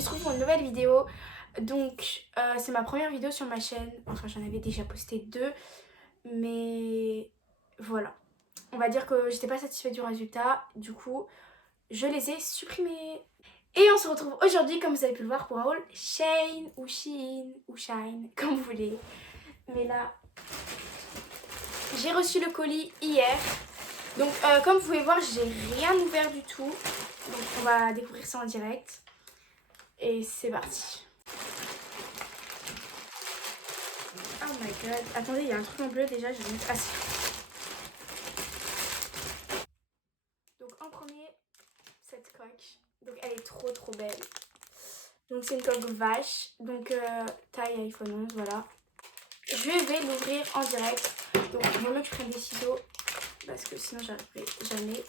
on se retrouve pour une nouvelle vidéo. Donc c'est ma première vidéo sur ma chaîne. Enfin j'en avais déjà posté 2. Mais voilà. On va dire que j'étais pas satisfaite du résultat. Du coup je les ai supprimés. Et on se retrouve aujourd'hui, comme vous avez pu le voir, pour un haul Shein ou Shein ou Shine, comme vous voulez. Mais là, j'ai reçu le colis hier. Donc comme vous pouvez voir, j'ai rien ouvert du tout. Donc on va découvrir ça en direct. Et c'est parti. Oh my god. Attendez, il y a un truc en bleu déjà, je vais mettre... Ah si. Donc en premier, cette coque. Donc elle est trop belle. Donc c'est une coque vache. Donc taille iPhone 11, voilà. Je vais l'ouvrir en direct. Donc il vaut mieux que je prenne des ciseaux. Parce que sinon j'arriverai jamais.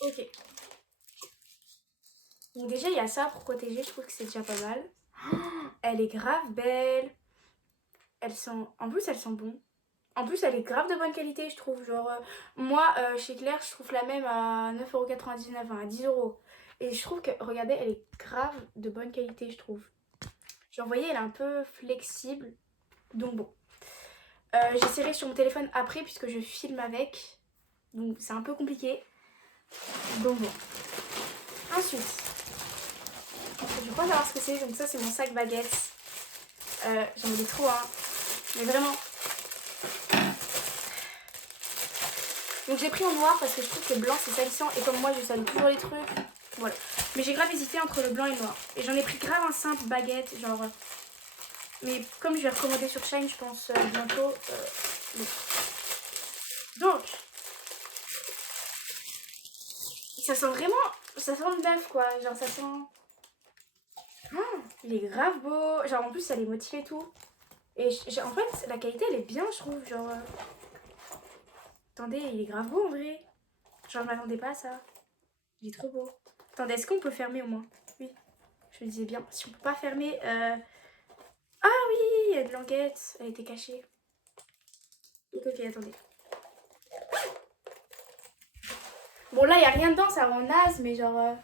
Ok. Donc déjà il y a ça pour protéger, je trouve que c'est déjà pas mal. Oh, elle est grave belle. Elle sent... En plus elle sent bon. En plus elle est grave de bonne qualité je trouve. Genre moi chez Claire je trouve la même à 9,99€, hein, à 10€. Et je trouve que, regardez, elle est grave de bonne qualité je trouve. Genre vous voyez elle est un peu flexible. Donc bon. J'essaierai sur mon téléphone après puisque je filme avec. Donc c'est un peu compliqué. Donc bon. Ensuite. Je crois savoir ce que c'est. Donc ça c'est mon sac baguette. J'en ai trop hein. Mais vraiment. Donc j'ai pris en noir parce que je trouve que le blanc c'est salissant. Et comme moi je salis toujours les trucs. Voilà. Mais j'ai grave hésité entre le blanc et le noir. Et j'en ai pris grave un simple baguette. Genre. Mais comme je vais recommander sur Shine je pense bientôt. Oui. Donc. Ça sent vraiment. Ça sent le neuf quoi. Genre ça sent. Oh, il est grave beau. Genre en plus ça les motive et tout. Et en fait la qualité elle est bien je trouve. Genre. Attendez, il est grave beau en vrai. Genre je m'attendais pas à ça. Il est trop beau. Attendez, est-ce qu'on peut fermer au moins? Oui, je me disais bien. Si on peut pas fermer... Ah oui, il y a de languette. Elle était cachée. Ok, attendez. Bon là il n'y a rien dedans, ça rend naze, mais genre...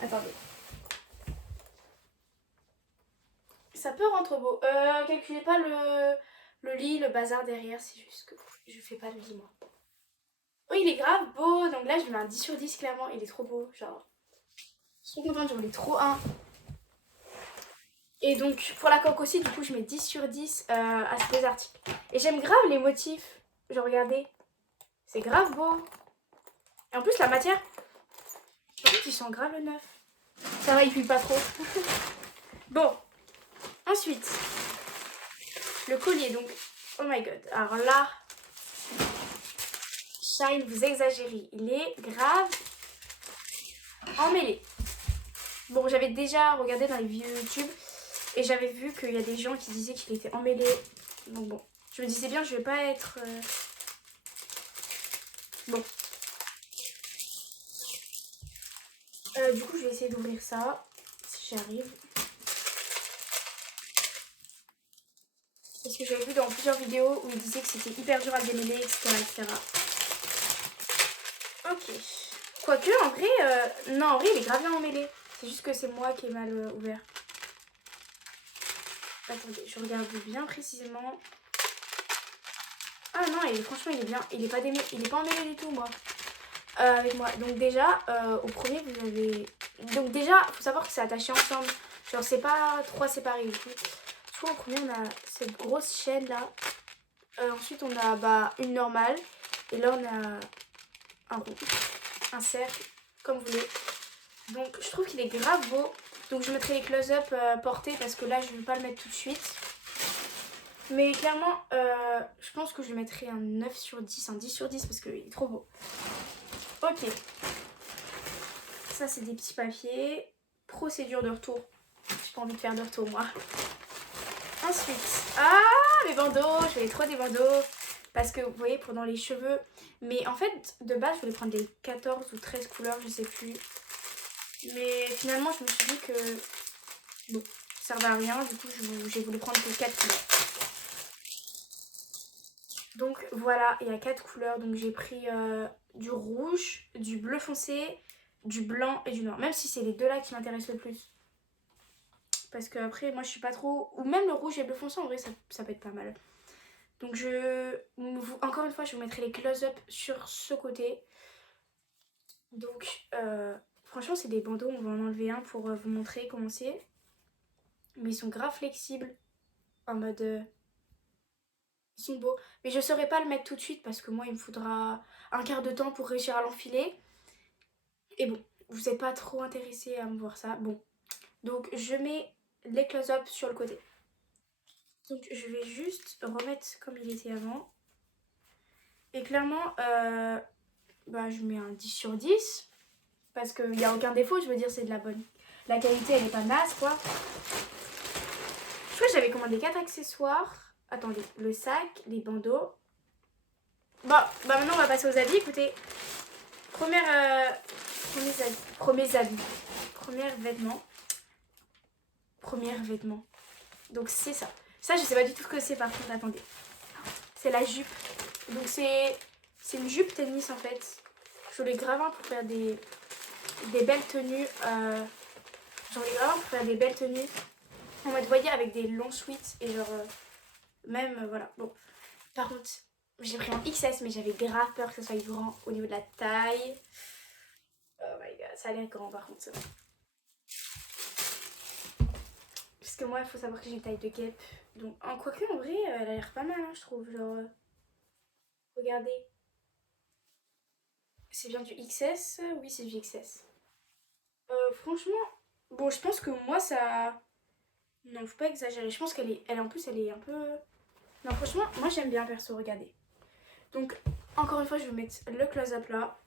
Attendez. Ça peut rendre beau. Calculez pas le lit, le bazar derrière, c'est juste que je fais pas le lit moi. Oh il est grave beau, donc là je mets un 10 sur 10 clairement, il est trop beau, genre. Je suis trop contente, j'en ai trop un. Et donc pour la coque aussi, du coup je mets 10 sur 10 à ces deux articles. Et j'aime grave les motifs, genre regardez, c'est grave beau. Et en plus la matière, en fait ils sont grave le neuf. Ça va, il pue pas trop. Bon, ensuite, le collier donc, oh my god. Alors là, Shine, vous exagérez, il est grave emmêlé. Bon, j'avais déjà regardé dans les vidéos YouTube et j'avais vu qu'il y a des gens qui disaient qu'il était emmêlé. Donc bon, je me disais bien, je vais pas être... Bon. Du coup, je vais essayer d'ouvrir ça, si j'y arrive. Parce que j'avais vu dans plusieurs vidéos où ils disaient que c'était hyper dur à démêler, etc. Ok. Quoique, en vrai, non, en vrai, il est grave bien emmêlé. C'est juste que c'est moi qui ai mal ouvert. Attendez, je regarde bien précisément. Ah non, franchement, il est bien. Il est pas emmêlé du tout, moi. Avec moi. Donc déjà, au premier, vous avez... Donc déjà, faut savoir que c'est attaché ensemble. Genre, c'est pas 3 séparés du coup. Soit au premier, on a cette grosse chaîne là. Ensuite, on a une normale. Et là, on a un rond, un cercle, comme vous voulez. Donc, je trouve qu'il est grave beau. Donc, je mettrai les close-up portés parce que là, je ne vais pas le mettre tout de suite. Mais clairement, je pense que je lui mettrai un 9 sur 10, un 10 sur 10 parce qu'il est trop beau. Ok. Ça, c'est des petits papiers. Procédure de retour. J'ai pas envie de faire de retour, moi. Ensuite, les bandeaux. Je voulais trop des bandeaux. Parce que, vous voyez, pour dans les cheveux. Mais en fait, de base, je voulais prendre les 14 ou 13 couleurs, je sais plus. Mais finalement, je me suis dit que... Bon, ça servait à rien. Du coup, j'ai voulu prendre que 4 couleurs. Donc, voilà, il y a 4 couleurs. Donc, j'ai pris du rouge, du bleu foncé, du blanc et du noir. Même si c'est les deux là qui m'intéressent le plus. Parce que après, moi je suis pas trop... Ou même le rouge et le bleu foncé, en vrai, ça peut être pas mal. Donc encore une fois, je vous mettrai les close-up sur ce côté. Donc, franchement, c'est des bandeaux. On va en enlever un pour vous montrer comment c'est. Mais ils sont grave flexibles. En mode... ils sont beaux. Mais je saurais pas le mettre tout de suite parce que moi, il me faudra un quart de temps pour réussir à l'enfiler. Et bon, vous n'êtes pas trop intéressé à me voir ça. Bon, donc je mets les close-up sur le côté. Donc je vais juste remettre comme il était avant. Et clairement, je mets un 10 sur 10. Parce qu'il n'y a aucun défaut, je veux dire, c'est de la bonne. La qualité, elle est pas naze, quoi. Je crois que j'avais commandé 4 accessoires. Attendez, le sac, les bandeaux. Bon, maintenant on va passer aux habits. Écoutez, premiers habits. Premiers vêtements. Donc c'est ça. Ça, je sais pas du tout ce que c'est par contre. Attendez. C'est la jupe. Donc c'est une jupe tennis en fait. Je voulais grave un pour faire des belles tenues. J'en ai grave un pour faire des belles tenues. En mode, vous voyez, avec des longs sweats et genre voilà. Bon, par contre, j'ai pris en XS, mais j'avais grave peur que ça soit grand au niveau de la taille. Oh my god, ça a l'air grand par contre ça. Parce que moi, il faut savoir que j'ai une taille de guêpe. Donc, quoique, en vrai, elle a l'air pas mal, hein, je trouve. Genre, regardez. C'est bien du XS? Oui, c'est du XS. Franchement, bon, je pense que moi, ça... Non, faut pas exagérer. Je pense qu'elle est... En plus, elle est un peu... Non, franchement, moi, j'aime bien, perso, regardez. Donc, encore une fois, je vais mettre le close-up là.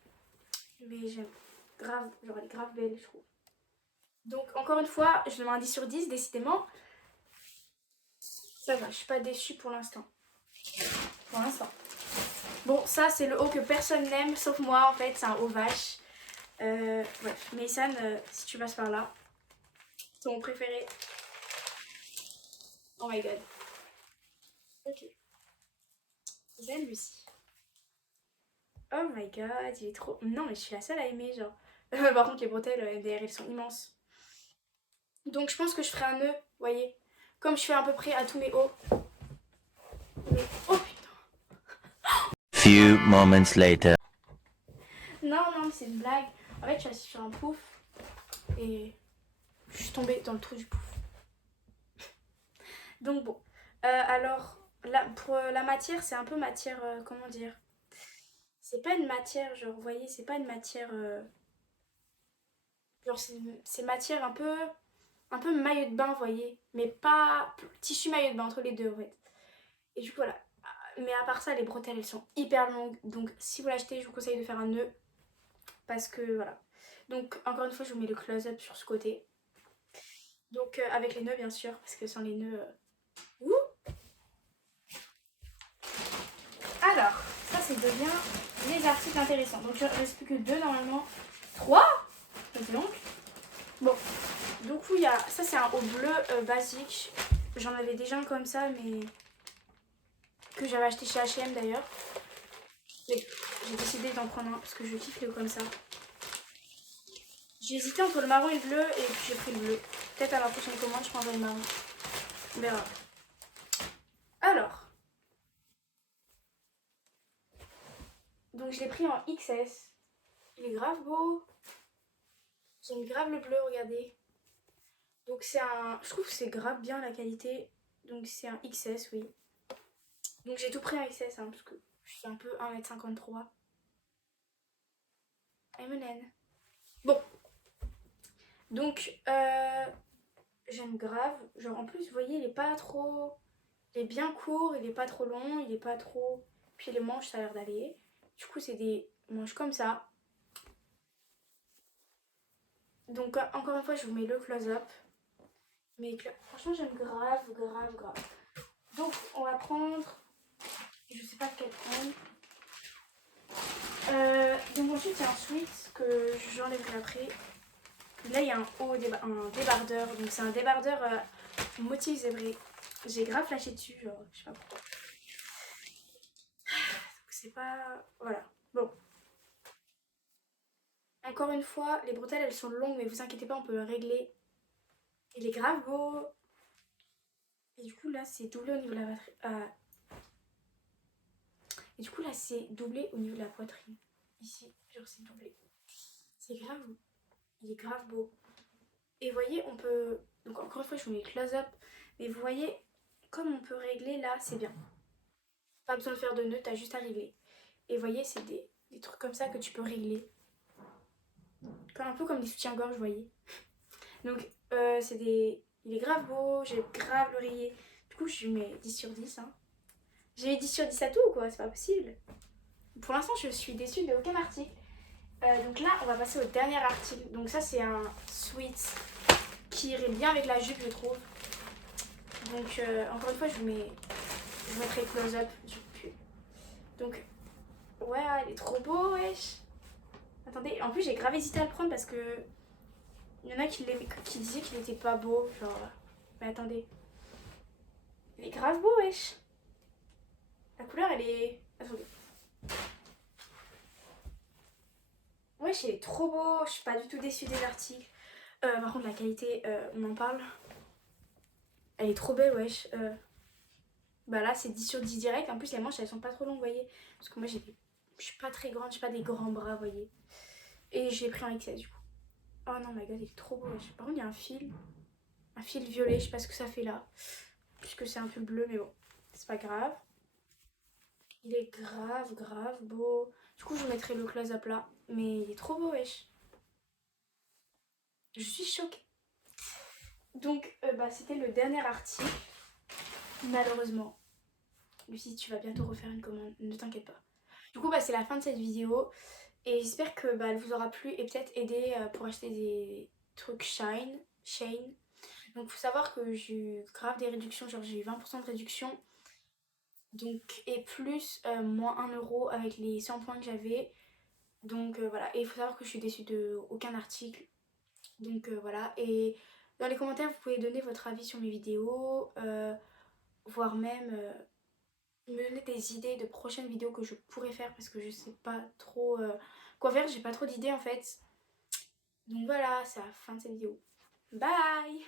Mais j'aime grave, genre, elle est grave belle, je trouve. Donc, encore une fois, je lui mets un 10 sur 10, décidément. Ça va, je suis pas déçue pour l'instant. Pour l'instant. Bon, ça, c'est le haut que personne n'aime, sauf moi, en fait. C'est un haut vache. Bref, Mason, si tu passes par là, c'est mon préféré. Oh my god. Ok. J'aime Lucie. Oh my god, il est trop... Non, mais je suis la seule à aimer, genre. Par contre, les bretelles, derrière, elles sont immenses. Donc, je pense que je ferai un nœud, vous voyez. Comme je fais à peu près à tous mes hauts. Mais... Oh putain. Few moments later. Non, c'est une blague. En fait, je suis assise sur un pouf. Et je suis tombée dans le trou du pouf. Donc bon. Alors, là, pour la matière, c'est un peu matière... comment dire? C'est pas une matière, genre, vous voyez, c'est pas une matière... genre, c'est matière un peu maillot de bain, vous voyez. Mais pas tissu maillot de bain, entre les deux, en fait. Et du coup, voilà. Mais à part ça, les bretelles, elles sont hyper longues. Donc, si vous l'achetez, je vous conseille de faire un nœud. Parce que, voilà. Donc, encore une fois, je vous mets le close-up sur ce côté. Donc, avec les nœuds, bien sûr. Parce que sans les nœuds... Ouh. Alors, ça, c'est devient les articles intéressants. Donc, il ne reste plus que 2, normalement. 3. Donc, bon. Du coup, il y a... Ça, c'est un haut bleu basique. J'en avais déjà un comme ça, mais... que j'avais acheté chez H&M, d'ailleurs. J'ai décidé d'en prendre un parce que je kiffe le comme ça. J'ai hésité entre le marron et le bleu et puis j'ai pris le bleu. Peut-être à ma prochaine commande, je prendrai le marron. On verra. Alors. Donc je l'ai pris en XS. Il est grave beau. J'aime grave le bleu, regardez. Donc c'est un... Je trouve que c'est grave bien la qualité. Donc c'est un XS, oui. Donc j'ai tout pris en XS, hein, parce que je suis un peu 1m53. I'm a naine. Bon. Donc, j'aime grave. Genre en plus, vous voyez, il est pas trop... Il est bien court, il est pas trop long, il est pas trop... Puis les manches, ça a l'air d'aller. Du coup, c'est des manches comme ça. Donc, encore une fois, je vous mets le close-up. Mais franchement, j'aime grave. Donc, on va prendre... Je sais pas quel prendre. Donc ensuite, il y a un sweat que j'enlèverai après. Là, il y a un haut, un débardeur. Donc, c'est un débardeur motif zébré. J'ai grave flashé dessus, genre, je sais pas pourquoi. Donc, c'est pas... Voilà. Bon. Encore une fois, les bretelles elles sont longues mais vous inquiétez pas, on peut le régler. Il est grave beau. Et du coup là c'est doublé au niveau de la poitrine. Et du coup là c'est doublé au niveau de la poitrine. Ici, genre c'est doublé. C'est grave beau. Il est grave beau. Et vous voyez, on peut... Donc encore une fois, je vous mets close-up. Mais vous voyez, comme on peut régler là, c'est bien. Pas besoin de faire de nœuds, t'as juste à régler. Et vous voyez, c'est des trucs comme ça que tu peux régler. Un peu comme des soutiens-gorge, vous voyez. Donc, c'est des... Il est grave beau, j'ai grave l'oreiller. Du coup, je lui mets 10 sur 10. Hein. J'ai eu 10 sur 10 à tout, quoi, c'est pas possible. Pour l'instant, je suis déçue de aucun article. Donc là, on va passer au dernier article. Donc ça, c'est un sweat qui irait bien avec la jupe, je trouve. Donc, encore une fois, je vous mettrai close-up du pull. Donc, ouais, il est trop beau, wesh. Attendez, en plus, j'ai grave hésité à le prendre parce que il y en a qui disaient qu'il était pas beau. Genre, mais attendez. Il est grave beau, wesh. La couleur, elle est... Attendez. Wesh, il est trop beau. Je suis pas du tout déçue des articles. Par contre, la qualité, on en parle. Elle est trop belle, wesh. Bah là, c'est 10 sur 10 direct. En plus, les manches, elles sont pas trop longues, vous voyez. Parce que moi, je suis pas très grande, j'ai pas des grands bras, vous voyez. Et je l'ai pris en XS, du coup. Oh non, my god, il est trop beau, wesh. Par contre, il y a un fil violet, je sais pas ce que ça fait là. Puisque c'est un peu bleu, mais bon, c'est pas grave. Il est grave, grave beau. Du coup, je vous mettrai le close-up là. Mais il est trop beau, wesh. Je suis choquée. Donc, bah, c'était le dernier article. Malheureusement. Lucie, tu vas bientôt refaire une commande, ne t'inquiète pas. Du coup, bah, c'est la fin de cette vidéo. Et j'espère que bah, elle vous aura plu et peut-être aidé pour acheter des trucs Shane. Donc, faut savoir que j'ai eu grave des réductions. Genre, j'ai eu 20% de réduction. Donc, et plus moins 1 euro avec les 100 points que j'avais. Donc voilà, et il faut savoir que je suis déçue de aucun article. Donc voilà, et dans les commentaires vous pouvez donner votre avis sur mes vidéos, voire même me donner des idées de prochaines vidéos que je pourrais faire parce que je sais pas trop quoi faire, j'ai pas trop d'idées en fait. Donc voilà, c'est la fin de cette vidéo. Bye!